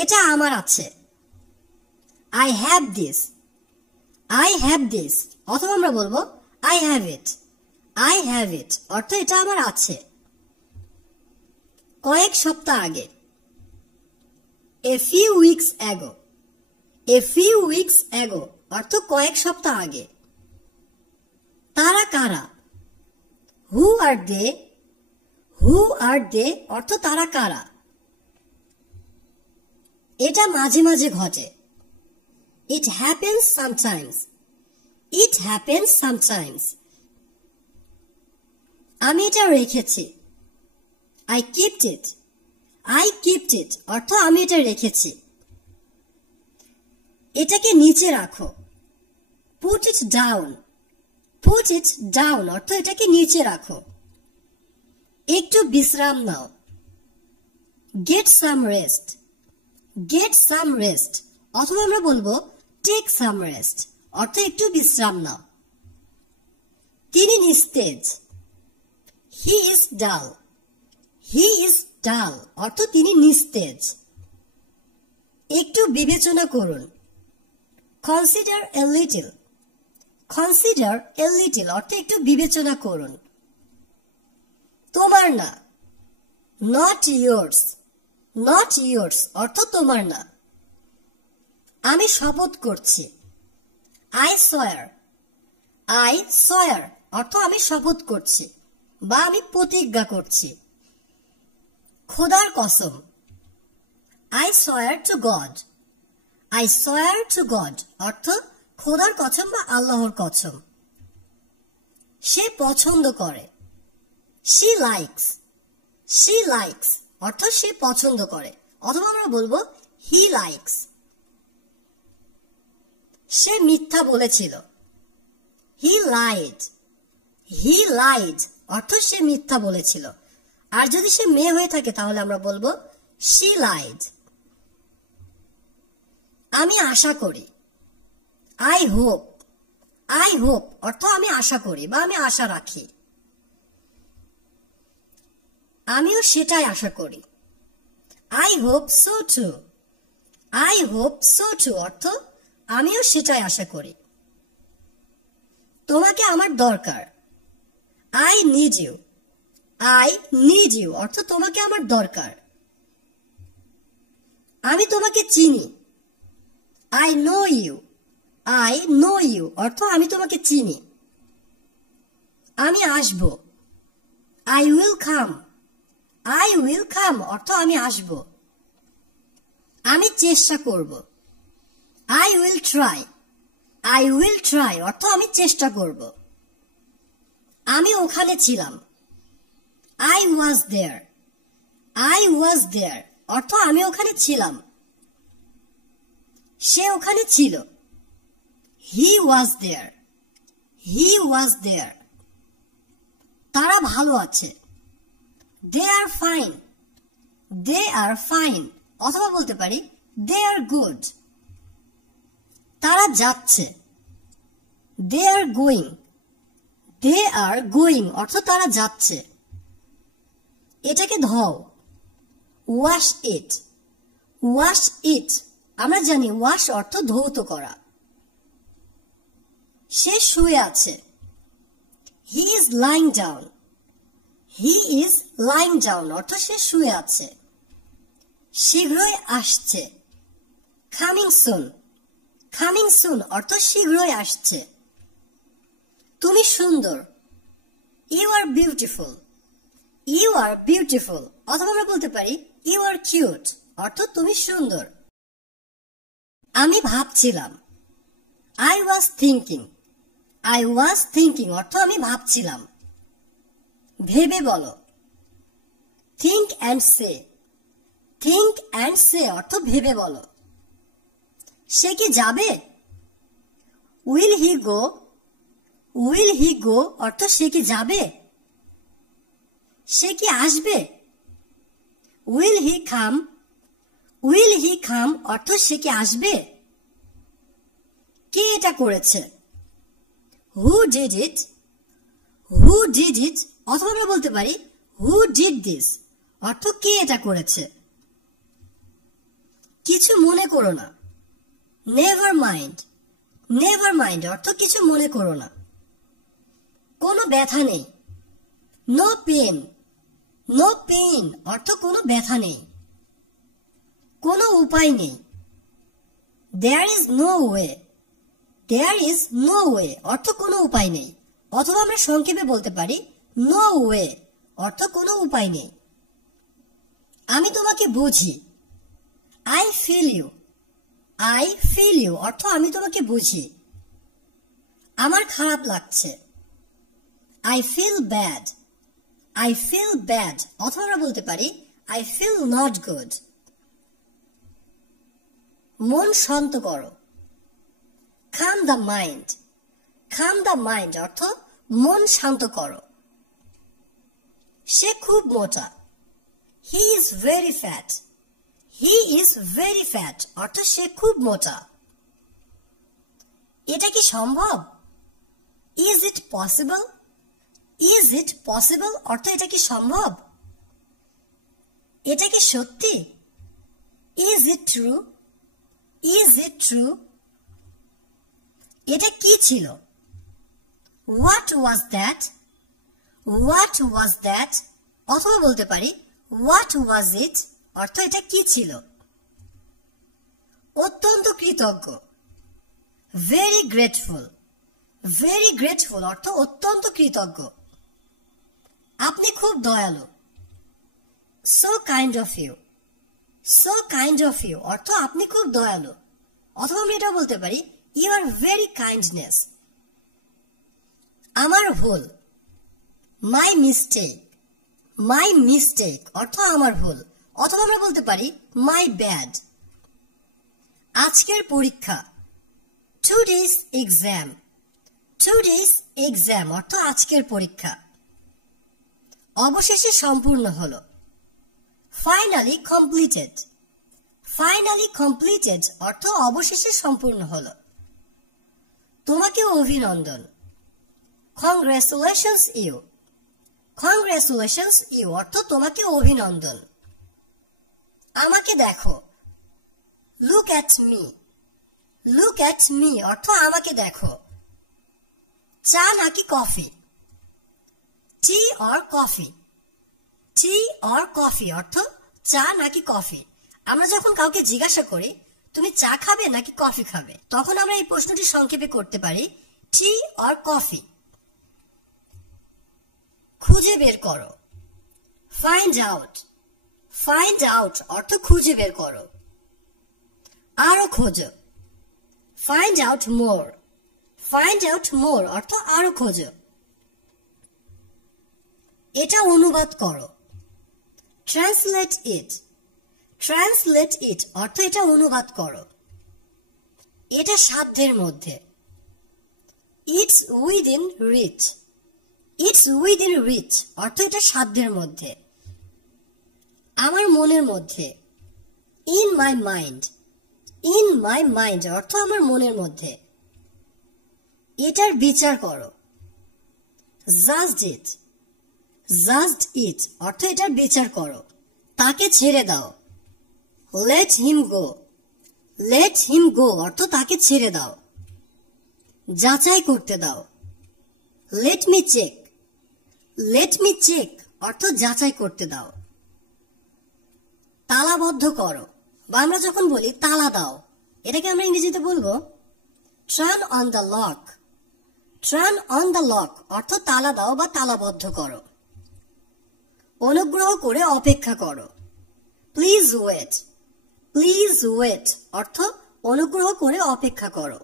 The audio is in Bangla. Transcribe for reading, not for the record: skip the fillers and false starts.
এটা আমার আছে। I have this. I have this. অথবা আমরা বলবো I have it. I have it অর্থ এটা আমার আছে। কয়েক সপ্তাহ আগে। A few weeks ago. A few weeks ago অর্থ কয়েক সপ্তাহ আগে। তারা কারা? Who are they? Who are they অর্থ তারা কারা। এটা মাঝে মাঝে ঘটে। It happens sometimes. It happens sometimes. আমি এটা রেখেছি। I kept it. I kept it অর্থ আমি এটা রেখেছি। এটাকে নিচে রাখো। Put it down. Put it down অর্থ এটাকে নিচে রাখো। একটু বিশ্রাম নাও। Get some rest. Get some rest অথবা আমরা বলবো take some rest অর্থ একটু বিশ্রাম নাও। তিনি নিস্তেজ। He is dull. He is dull অর্থ তিনি নিস্তেজ। একটু বিবেচনা করুন। Consider a little. Consider a little অর্থ একটু বিবেচনা করুন। তোমার না। Not yours. Not yours অর্থ তোমার না। আমি শপথ করছি। I swear. I swear অর্থ আমি শপথ করছি বা আমি প্রতিজ্ঞা করছি। খোদার কসম। I swear to God. I swear to God অর্থ খোদার কসম বা আল্লাহর কসম। সে পছন্দ করে। She likes. She likes অর্থ সে পছন্দ করে অথবা আমরা বলবো he likes. সে মিথ্যা বলেছিল। He lied. He lied অর্থ সে মিথ্যা বলেছিল। আর যদি সে মেয়ে হয়ে থাকে তাহলে আমরা বলবো she lied. আমি আশা করি। I hope. I hope অর্থ আমি আশা করি বা আমি আশা রাখি। আমিও সেটাই আশা করি। I hope so too. I hope so too অর্থ আমিও সেটাই আশা করি। তোমাকে আমার দরকার। I need you. I need you অর্থ তোমাকে আমার দরকার। আমি তোমাকে চিনি। I know you. I know you অর্থ আমি তোমাকে চিনি। আমি আসব। I will come. I will come অর্থ আমি আসব। আমি চেষ্টা করব। I will try. I will try অর্থ আমি চেষ্টা করব। আমি ওখানে ছিলাম। I was there. I was there অর্থ আমি ওখানে ছিলাম। সে ওখানে ছিল। He was there. He was there. তারা ভালো আছে। They are fine. They are fine অথবা বলতে পারি they are good. তারা যাচ্ছে। They are going. They are going অর্থ তারা যাচ্ছে। এটাকে ধোও। Wash it. Wash it আমরা জানি wash অর্থ ধৌত করা। সে শুয়ে আছে। He is lying down. He is lying down অর্থ সে শুয়ে আছে। শীঘ্রই আসছে। Coming soon. Coming soon অর্থ শীঘ্রই আসছে। তুমি সুন্দর। You are beautiful. You are beautiful অথবা আমরা বলতে পারি you are cute অর্থ তুমি সুন্দর। আমি ভাবছিলাম। I was thinking. I was thinking অর্থ আমি ভাবছিলাম। ভেবে বলো। Think and say. Think and say অর্থ ভেবে বলো। সে কি যাবে? Will he go? Will he go অর্থ সে কি যাবে? সে কি আসবে? Will he come? Will he come অর্থ সে কি আসবে? কে এটা করেছে? Who did it? Who did it অথবা আমরা বলতে পারি who did this অর্থ কে এটা করেছে। কিছু মনে করো না। নেভার মাইন্ড, নেভার মাইন্ড অর্থ কিছু মনে করো না। কোনো ব্যথা নেই। নো পেন, নো পেইন অর্থ কোনো ব্যথা নেই। কোনো উপায় নেই। There is no way, there is no way অর্থ কোনো উপায় নেই। অথবা আমরা সংক্ষেপে বলতে পারি নো ওয়ে অর্থ কোনো উপায় নেই। আমি তোমাকে বুঝি। I feel you, I feel you অর্থ আমি তোমাকে বুঝি। আমার খারাপ লাগছে। I feel bad, I feel bad অথবা আমরা বলতে পারি আই ফিল নট গুড। মন শান্ত করো। calm the mind, calm the mind অর্থ মন শান্ত করো। সে খুব মোটা। he is very fat, he is very fat অর্থ সে খুব মোটা। এটা কি সম্ভব? is it possible, is it possible অর্থ এটা কি সম্ভব? এটা কি সত্যি? is it true, is it true? এটা কি ছিল? what was that, what was that অথবা বলতে পারি what was it অর্থ এটা কি ছিল? অত্যন্ত কৃতজ্ঞ। very grateful, very grateful অর্থ অত্যন্ত কৃতজ্ঞ। আপনি খুব দয়ালু। so kind of you, so kind of you অর্থ আপনি খুব দয়ালু। অথবা আমরা এটা বলতে পারি you are very kindness। আমার ভুল। my mistake, my mistake অর্থ আমার ভুল। অথবা আমরা বলতে পারি my bad। আজকের পরীক্ষা। today's exam, today's exam অর্থ আজকের পরীক্ষা। অবশেষে সম্পূর্ণ হলো। finally completed, finally completed অর্থ অবশেষে সম্পূর্ণ হলো। তোমাকে অভিনন্দন। congratulations you, congratulations you অর্থ তোমাকে অভিনন্দন। আমাকে দেখো। look at me, look at me অর্থ আমাকে দেখো। চা নাকি coffee? tea or coffee, tea or coffee অর্থ চা নাকি কফি। আমরা যখন কাউকে জিজ্ঞাসা করি তুমি চা খাবে নাকি কফি খাবে, তখন আমরা এই প্রশ্নটি সংক্ষেপে করতে পারি টি অর কফি। খুঁজে বের করো। ফাইন্ড আউট, ফাইন্ড আউট অর্থ খুঁজে বের করো। আরো খোঁজো। ফাইন্ড আউট মোর, ফাইন্ড আউট মোর অর্থ আরো খোঁজো। এটা অনুবাদ করো। ট্রান্সলেট ইট, ট্রান্সলেট ইট অর্থ এটা অনুবাদ করো। এটা সাধ্যের মধ্যে। It's within reach, it's within reach অর্থ এটা সাধ্যের মধ্যে। আমার মনের মধ্যে। In my mind, in my mind অর্থ আমার মনের মধ্যে। এটার বিচার করো। জাজড ইট, জাজড ইট অর্থ এটার বিচার করো। তাকে ছেড়ে দাও। লেট হিম গো, লেট হিম গো অর্থ তাকে ছেড়ে দাও। যাচাই করতে দাও। Let me check, let me check অর্থ যাচাই করতে দাও। তালাবদ্ধ করো, বা আমরা যখন বলি তালা দাও, এটাকে আমরা ইংরেজিতে বলবো turn on the lock, turn on the lock অর্থ তালা দাও বা তালাবদ্ধ করো। অনুগ্রহ করে অপেক্ষা করো। প্লিজ ওয়েট, প্লিজ ওয়েট অর্থ অনুগ্রহ করে অপেক্ষা করো।